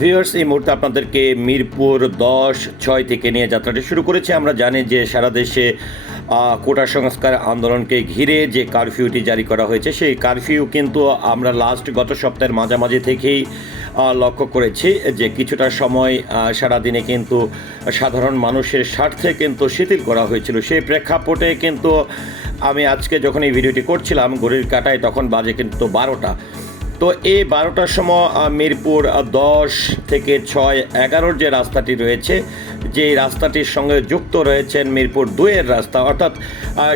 Viewers এই মুহূর্তে আপনাদেরকে মিরপুর দশ ছয় থেকে নিয়ে যাত্রাটি শুরু করেছে। আমরা জানি যে সারা দেশে কোটা সংস্কার আন্দোলনকে ঘিরে যে কারফিউটি জারি করা হয়েছে, সেই কারফিউ কিন্তু আমরা লাস্ট গত সপ্তাহের মাঝামাঝি থেকেই লক্ষ্য করেছি যে কিছুটা সময় সারাদিনে কিন্তু সাধারণ মানুষের স্বার্থে কিন্তু শিথিল করা হয়েছিল। সেই প্রেক্ষাপটে কিন্তু আমি আজকে যখন এই ভিডিওটি করছিলাম, ঘড়ির কাটায় তখন বাজে কিন্তু বারোটা। তো এই বারোটার সময় মিরপুর দশ থেকে ছয় এগারোর যে রাস্তাটি রয়েছে যে রাস্তাটির সঙ্গে যুক্ত রয়েছেন মিরপুর দুয়ের রাস্তা, অর্থাৎ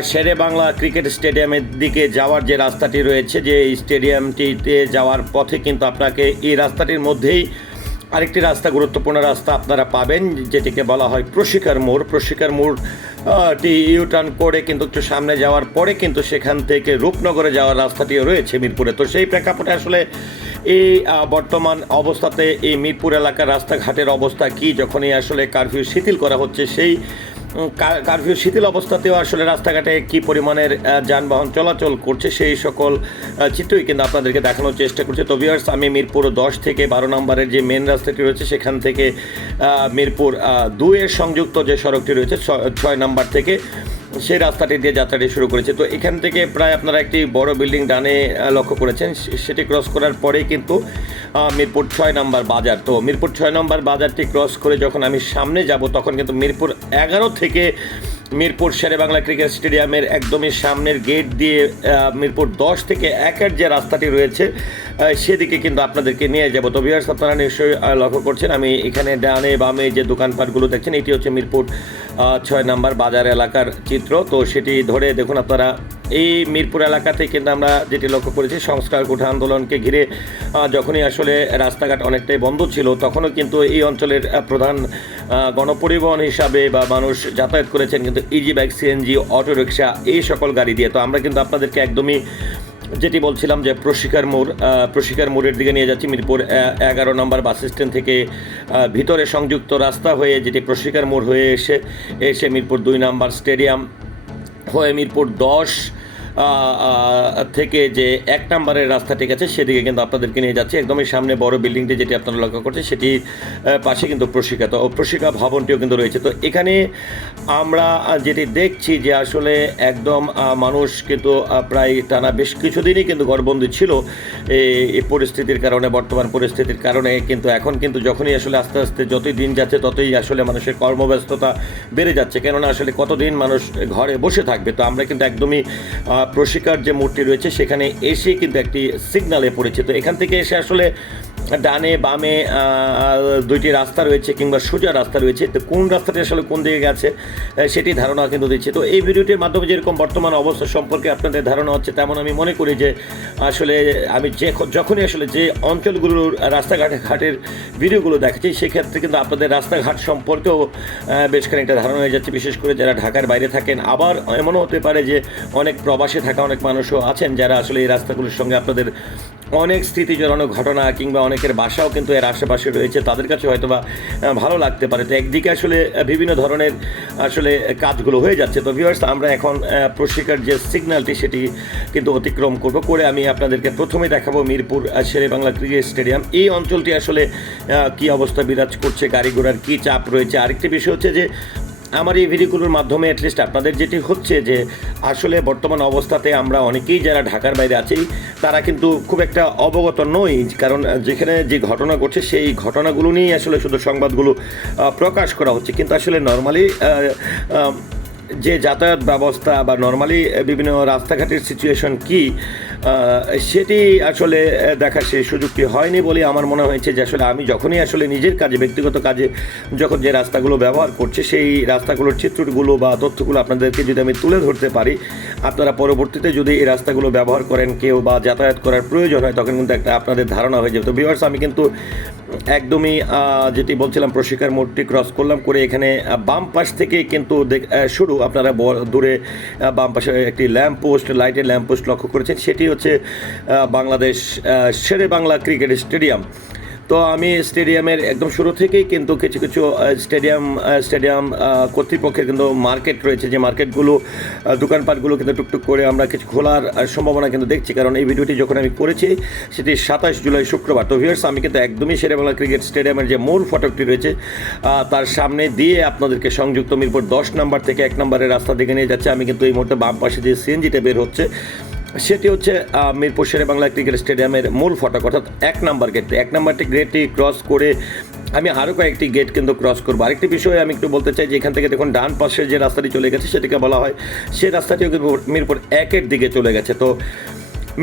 শেরে বাংলা ক্রিকেট স্টেডিয়ামের দিকে যাওয়ার যে রাস্তাটি রয়েছে, যে স্টেডিয়ামটিতে যাওয়ার পথে কিন্তু আপনাকে এই রাস্তাটির মধ্যেই আরেকটি রাস্তা, গুরুত্বপূর্ণ রাস্তা আপনারা পাবেন, যেটিকে বলা হয় প্রশিকার মোড়। প্রশিকার মোড় টি ইউ ইউটার্ন করে কিন্তু একটু সামনে যাওয়ার পরে কিন্তু সেখান থেকে রূপনগরে যাওয়ার রাস্তাটিও রয়েছে মিরপুরে। তো সেই প্রেক্ষাপটে আসলে এই বর্তমান অবস্থাতে এই মিরপুর এলাকার রাস্তাঘাটের অবস্থা কি, যখনই আসলে কারফিউ শিথিল করা হচ্ছে, সেই কারফিউ শিথিল অবস্থাতেও আসলে রাস্তাঘাটে কি পরিমাণের যানবাহন চলাচল করছে সেই সকল চিত্রই কিন্তু আপনাদেরকে দেখানোর চেষ্টা করছে। তো ভিউয়ার্স আমি মিরপুর দশ থেকে বারো নম্বরের যে মেন রাস্তাটি রয়েছে, সেখান থেকে মিরপুর দুয়ের সংযুক্ত যে সড়কটি রয়েছে ছয় নম্বর থেকে সেই রাস্তাটি দিয়ে যাত্রাটি শুরু করেছে। তো এখান থেকে প্রায় আপনারা একটি বড় বিল্ডিং ডানে লক্ষ্য করেছেন। সেটি ক্রস করার পরেই কিন্তু মিরপুর ছয় নম্বর বাজার। তো মিরপুর ছয় নম্বর বাজারটি ক্রস করে যখন আমি সামনে যাব, তখন কিন্তু মিরপুর এগারো থেকে মিরপুর শেরে বাংলা ক্রিকেট স্টেডিয়ামের একদমই সামনের গেট দিয়ে মিরপুর দশ থেকে একের যে রাস্তাটি রয়েছে সেদিকে কিন্তু আপনাদেরকে নিয়ে যাব। তো ভিউয়ার্স আপনারা নিশ্চয়ই লক্ষ্য করছেন, আমি এখানে ডানে বামে যে দোকানপাটগুলো দেখছেন, এটি হচ্ছে মিরপুর ছয় নাম্বার বাজার এলাকার চিত্র। তো সেটি ধরে দেখুন আপনারা। এই মিরপুর এলাকাতে কিন্তু আমরা যেটি লক্ষ্য করেছি, সংস্কার কোঠা আন্দোলনকে ঘিরে যখনই আসলে রাস্তাঘাট অনেকটাই বন্ধ ছিল, তখনও কিন্তু এই অঞ্চলের প্রধান গণপরিবহন হিসাবে বা মানুষ যাতায়াত করেছেন কিন্তু easy bike CNG auto rickshaw এই সকল গাড়ি দিয়ে। তো আমরা কিন্তু আপনাদেরকে একদমই যেটি বলছিলাম যে প্রশিকার মোড় প্রশিকার মোড়ের দিকে নিয়ে যাচ্ছি। মিরপুর এগারো নম্বর বাস স্ট্যান্ড থেকে ভিতরে সংযুক্ত রাস্তা হয়ে যেটি প্রশিকার মোড় হয়ে এসে এসে মিরপুর দুই নম্বর স্টেডিয়াম হয়ে মিরপুর দশ থেকে যে এক নম্বরের রাস্তা ঠিক আছে, সেদিকে কিন্তু আপনাদেরকে নিয়ে যাচ্ছে। একদমই সামনে বড় বিল্ডিংটি যেটি আপনারা লক্ষ্য করছেন, সেটি পাশে কিন্তু প্রশিকা তো প্রশিকা ভবনটিও কিন্তু রয়েছে। তো এখানে আমরা যেটি দেখছি যে আসলে একদম মানুষ কিন্তু প্রায় টানা বেশ কিছুদিনই কিন্তু ঘরবন্দি ছিল। এই- পরিস্থিতির কারণে, বর্তমান পরিস্থিতির কারণে কিন্তু এখন কিন্তু যখনই আসলে আস্তে আস্তে যতই দিন যাচ্ছে, ততই আসলে মানুষের কর্মব্যস্ততা বেড়ে যাচ্ছে। কেননা আসলে কতদিন মানুষ ঘরে বসে থাকবে, তো আমরা কিন্তু একদমই প্রশিকার যে মূর্তি রয়েছে, সেখানে এসে কিন্তু একটি সিগনালে পড়েছে তো এখান থেকে এসে আসলে ডানে, বামে দুইটি রাস্তা রয়েছে কিংবা সোজা রাস্তা রয়েছে। তো কোন রাস্তাটি আসলে কোন দিকে গেছে সেটি ধারণা কিন্তু দিচ্ছে। তো এই ভিডিওটির মাধ্যমে যেরকম বর্তমান অবস্থা সম্পর্কে আপনাদের ধারণা হচ্ছে, তেমন আমি মনে করি যে আসলে আমি যে যখনই আসলে যে অঞ্চলগুলোর রাস্তাঘাট, ঘাটের ভিডিওগুলো দেখেছি সেক্ষেত্রে কিন্তু আপনাদের রাস্তাঘাট সম্পর্কেও বেশ খানিকটা ধারণা হয়ে যাচ্ছে। বিশেষ করে যারা ঢাকার বাইরে থাকেন, আবার এমনও হতে পারে যে অনেক প্রবাসে থাকা অনেক মানুষও আছেন যারা আসলে এই রাস্তাগুলোর সঙ্গে আপনাদের অনেক স্মৃতি জড়ানো ঘটনা কিংবা অনেকের বাসাও কিন্তু এর আশেপাশে রয়েছে। তাদের কাছে হয়তো বা ভালো লাগতে পারে। তো একদিকে আসলে বিভিন্ন ধরনের আসলে কাজগুলো হয়ে যাচ্ছে। তো ভিউয়ার্স আমরা এখন প্রশিকার যে সিগন্যালটি সেটি কিন্তু অতিক্রম করব। করে আমি আপনাদেরকে প্রথমে দেখাবো মিরপুর আহ, শেরে বাংলা ক্রিকেট স্টেডিয়াম। এই অঞ্চলটি আসলে কি অবস্থা বিরাজ করছে? গাড়ি ঘোড়ার কী চাপ রয়েছে? আরেকটি বিষয় হচ্ছে যে আমার এই ভিডিওগুলোর মাধ্যমে অ্যাটলিস্ট আপনাদের যেটি হচ্ছে যে আসলে বর্তমান অবস্থাতে আমরা অনেকেই যারা ঢাকার বাইরে আছি, তারা কিন্তু খুব একটা অবগত নই। কারণ যেখানে যে ঘটনা ঘটছে, সেই ঘটনাগুলো নিয়েই আসলে শুধু সংবাদগুলো প্রকাশ করা হচ্ছে। কিন্তু আসলে নর্মালি যে যাতায়াত ব্যবস্থা বা নর্মালি বিভিন্ন রাস্তাঘাটের সিচুয়েশন কি সেটি আসলে দেখার সেই সুযোগটি হয়নি বলে আমার মনে হয়েছে যে আসলে আমি যখনই আসলে নিজের কাজে, ব্যক্তিগত কাজে যখন যে রাস্তাগুলো ব্যবহার করছে, সেই রাস্তাগুলোর চিত্রগুলো বা তথ্যগুলো আপনাদেরকে যদি আমি তুলে ধরতে পারি, আপনারা পরবর্তীতে যদি এই রাস্তাগুলো ব্যবহার করেন কেউ বা যাতায়াত করার প্রয়োজন হয়, তখন কিন্তু একটা আপনাদের ধারণা হয়ে যাবে। তো ভিউয়ার্স আমি কিন্তু একদমই যেটি বলছিলাম প্রশিকার মোড়টি ক্রস করলাম করে এখানে বাম পাশ থেকে কিন্তু দেখ- শুরু আপনারা দূরে বাম পাশে একটি ল্যাম্প পোস্ট লাইটের ল্যাম্প পোস্ট লক্ষ্য করেছেন, সেটি হচ্ছে বাংলাদেশ শেরে বাংলা ক্রিকেট স্টেডিয়াম। তো আমি স্টেডিয়ামের একদম শুরু থেকেই কিন্তু কিছু কিছু স্টেডিয়াম স্টেডিয়াম কর্তৃপক্ষের কিন্তু মার্কেট রয়েছে। যে মার্কেটগুলো দোকানপাটগুলো কিন্তু টুকটুক করে আমরা কিছু খোলার সম্ভাবনা কিন্তু দেখছি। কারণ এই ভিডিওটি যখন আমি করেছি, সেটি সাতাশ জুলাই শুক্রবার। তো ভিউয়ার্স আমি কিন্তু একদমই শেরেবাংলা ক্রিকেট স্টেডিয়ামের যে মূল ফটকটি রয়েছে তার সামনে দিয়ে আপনাদেরকে সংযুক্ত মিরপুর দশ নাম্বার থেকে এক নম্বরের রাস্তা দিকে নিয়ে যাচ্ছে। আমি কিন্তু এই মুহূর্তে বাম পাশে যে সিএনজিটা বের হচ্ছে। সেটি হচ্ছে মিরপুর শেরে বাংলা ক্রিকেট স্টেডিয়ামের মূল ফটক, অর্থাৎ এক নাম্বার গেট এক নাম্বারটি গেটটি ক্রস করে আমি আরও কয়েকটি গেট কিন্তু ক্রস করব। আরেকটি বিষয়ে আমি একটু বলতে চাই যে, এখান থেকে দেখুন, ডান পাশের যে রাস্তাটি চলে গেছে, সেটিকে বলা হয়, সেই রাস্তাটিও কিন্তু মিরপুর একের দিকে চলে গেছে। তো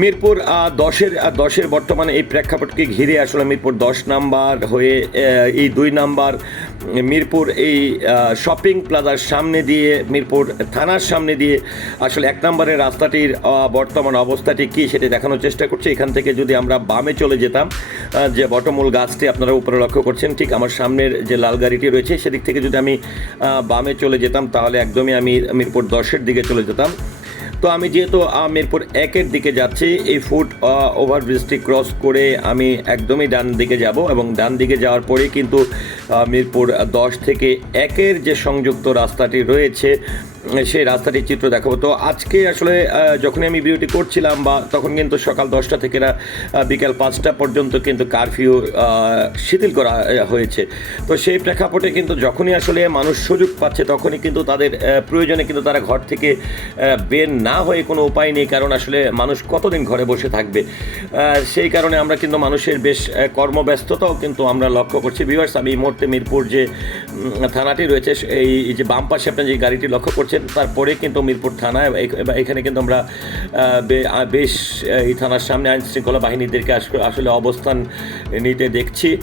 মিরপুর দশের দশের বর্তমানে এই প্রেক্ষাপটকে ঘিরে আসলে মিরপুর দশ নাম্বার হয়ে এই দুই নাম্বার, মিরপুর এই শপিং প্লাজার সামনে দিয়ে, মিরপুর থানার সামনে দিয়ে আসলে এক নম্বরের রাস্তাটির বর্তমান অবস্থাটি কী সেটি দেখানোর চেষ্টা করছি। এখান থেকে যদি আমরা বামে চলে যেতাম যে বটমূল গাছটি আপনারা উপরে লক্ষ্য করছেন, ঠিক আমার সামনের যে লাল গাড়িটি রয়েছে, সেদিক থেকে যদি আমি বামে চলে যেতাম, তাহলে একদমই আমি মিরপুর দশের দিকে চলে যেতাম। তো আমি যেহেতু মিরপুর একের দিকে যাচ্ছি, এই ফুট ওভারব্রিজটি ক্রস করে আমি একদমই ডান দিকে যাব এবং ডান দিকে যাওয়ার পরে কিন্তু মিরপুর দশ থেকে একের যে সংযুক্ত রাস্তাটি রয়েছে সেই রাস্তাটির চিত্র দেখাবো। তো আজকে আসলে যখনই আমি ভিডিওটি করছিলাম বা তখন কিন্তু সকাল দশটা থেকে না, বিকাল পাঁচটা পর্যন্ত কিন্তু কারফিউ শিথিল করা হয়েছে। তো সেই প্রেক্ষাপটে কিন্তু যখনই আসলে মানুষ সুযোগ পাচ্ছে তখনই কিন্তু তাদের প্রয়োজনে কিন্তু তারা ঘর থেকে বের না হয়ে কোনো উপায় নেই কারণ আসলে মানুষ কতদিন ঘরে বসে থাকবে? সেই কারণে আমরা কিন্তু মানুষের বেশ কর্মব্যস্ততাও কিন্তু আমরা লক্ষ্য করছি। ভিউয়ার্স আমি এই মুহূর্তে মিরপুর যে থানাটি রয়েছে এই যে বাম পাশে আপনার যে গাড়িটি লক্ষ্য করছেন তারপরে কিন্তু মিরপুর থানা এখানে কিন্তু আমরা বেশ এই থানার সামনে আইন শৃঙ্খলা বাহিনীদেরকে আস- আসলে অবস্থান নিতে দেখছি।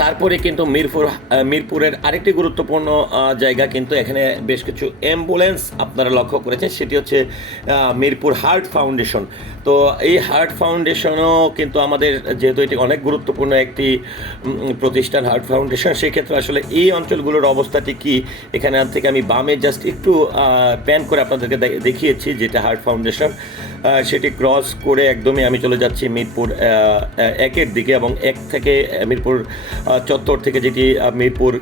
তারপরে কিন্তু মিরপুর মিরপুরের আরেকটি গুরুত্বপূর্ণ জায়গা কিন্তু এখানে বেশ কিছু অ্যাম্বুলেন্স আপনারা লক্ষ্য করেছেন। সেটি হচ্ছে মিরপুর হার্ট ফাউন্ডেশন। তো এই হার্ট ফাউন্ডেশনও কিন্তু আমাদের, যেহেতু এটি অনেক গুরুত্বপূর্ণ একটি প্রতিষ্ঠান হার্ট ফাউন্ডেশন, সেক্ষেত্রে আসলে এই অঞ্চলগুলোর অবস্থাটি কি? এখানে থেকে আমি বামে জাস্ট একটু প্যান করে আপনাদেরকে দেখিয়েছি, যেটা হার্ট ফাউন্ডেশন। সেটি ক্রস করে একদমই আমি চলে যাচ্ছি মিরপুর একের দিকে এবং এক থেকে মিরপুর চত্বর থেকে যেটি মিরপুর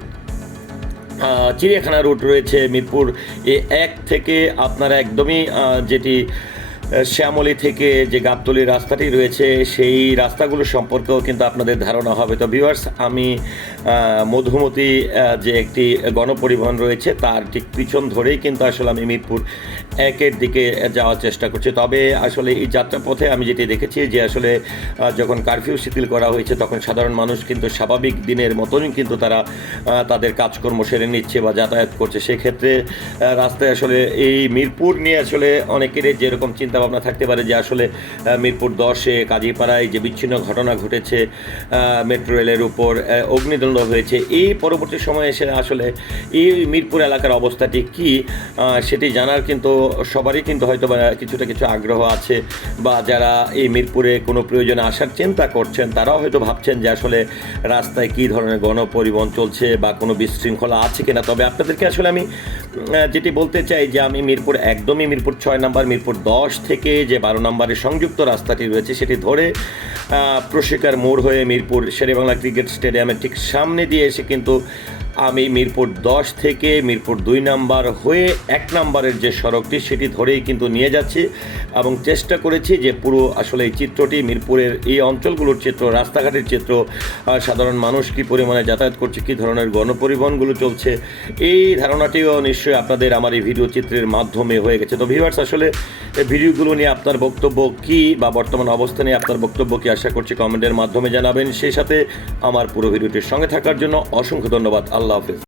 চিড়িয়াখানা রুট রয়েছে মিরপুর এক থেকে আপনারা একদমই যেটি শ্যামলী থেকে যে গাবতলির রাস্তাটি রয়েছে সেই রাস্তাগুলো সম্পর্কেও কিন্তু আপনাদের ধারণা হবে। তো ভিউয়ার্স আমি মধুমতি যে একটি গণপরিবহন রয়েছে তার ঠিক পিছন ধরেই কিন্তু আসলে আমি মিরপুর একের দিকে যাওয়ার চেষ্টা করছে। তবে আসলে এই যাত্রাপথে আমি যেটি দেখেছি যে আসলে যখন কারফিউ শিথিল করা হয়েছে, তখন সাধারণ মানুষ কিন্তু স্বাভাবিক দিনের মতনই কিন্তু তারা তাদের কাজকর্ম সেরে নিচ্ছে বা যাতায়াত করছে। সেক্ষেত্রে রাস্তায় আসলে এই মিরপুর নিয়ে আসলে অনেকের যেরকম চিন্তা ভাবনা থাকতে পারে যে আসলে মিরপুর দশে কাজীপাড়ায় যে বিচ্ছিন্ন ঘটনা ঘটেছে মেট্রো রেলের উপর অগ্নিদণ্ড হয়েছে। এই পরবর্তী সময়ে এসে আসলে এই মিরপুর এলাকার অবস্থাটি কি? সেটি জানার কিন্তু সবারই কিন্তু হয়তো কিছুটা কিছু আগ্রহ আছে বা যারা এই মিরপুরে কোনো প্রয়োজনে আসার চিন্তা করছেন, তারাও হয়তো ভাবছেন যে আসলে রাস্তায় কী ধরনের গণপরিবহন চলছে বা কোনো বিশৃঙ্খলা আছে কিনা। তবে আপনাদেরকে আসলে আমি যেটি বলতে চাই যে আমি মিরপুর একদমই মিরপুর ছয় নাম্বার, মিরপুর দশ থেকে যে বারো নম্বরের সংযুক্ত রাস্তাটি রয়েছে সেটি ধরে প্রশিকার মোড় হয়ে মিরপুর শেরেবাংলা ক্রিকেট স্টেডিয়ামের ঠিক সামনে দিয়ে এসে কিন্তু আমি মিরপুর দশ থেকে মিরপুর দুই নাম্বার হয়ে এক নাম্বারের যে সড়কটি, সেটি ধরেই কিন্তু নিয়ে যাচ্ছি এবং চেষ্টা করেছি যে পুরো আসলে এই চিত্রটি, মিরপুরের এই অঞ্চলগুলোর চিত্র, রাস্তাঘাটের চিত্র সাধারণ মানুষ কী পরিমাণে যাতায়াত করছে, কী ধরনের গণপরিবহনগুলো চলছে, এই ধারণাটিও নিশ্চয়ই আপনাদের আমার এই ভিডিও চিত্রের মাধ্যমে হয়ে গেছে। তো ভিউয়ার্স আসলে এই ভিডিওগুলো নিয়ে আপনার বক্তব্য কী বা বর্তমান অবস্থা নিয়ে আপনার বক্তব্য কী, আশা করছি কমেন্টের মাধ্যমে জানাবেন। সেই সাথে আমার পুরো ভিডিওটির সঙ্গে থাকার জন্য অসংখ্য ধন্যবাদ। আল্লাহ হাফিজ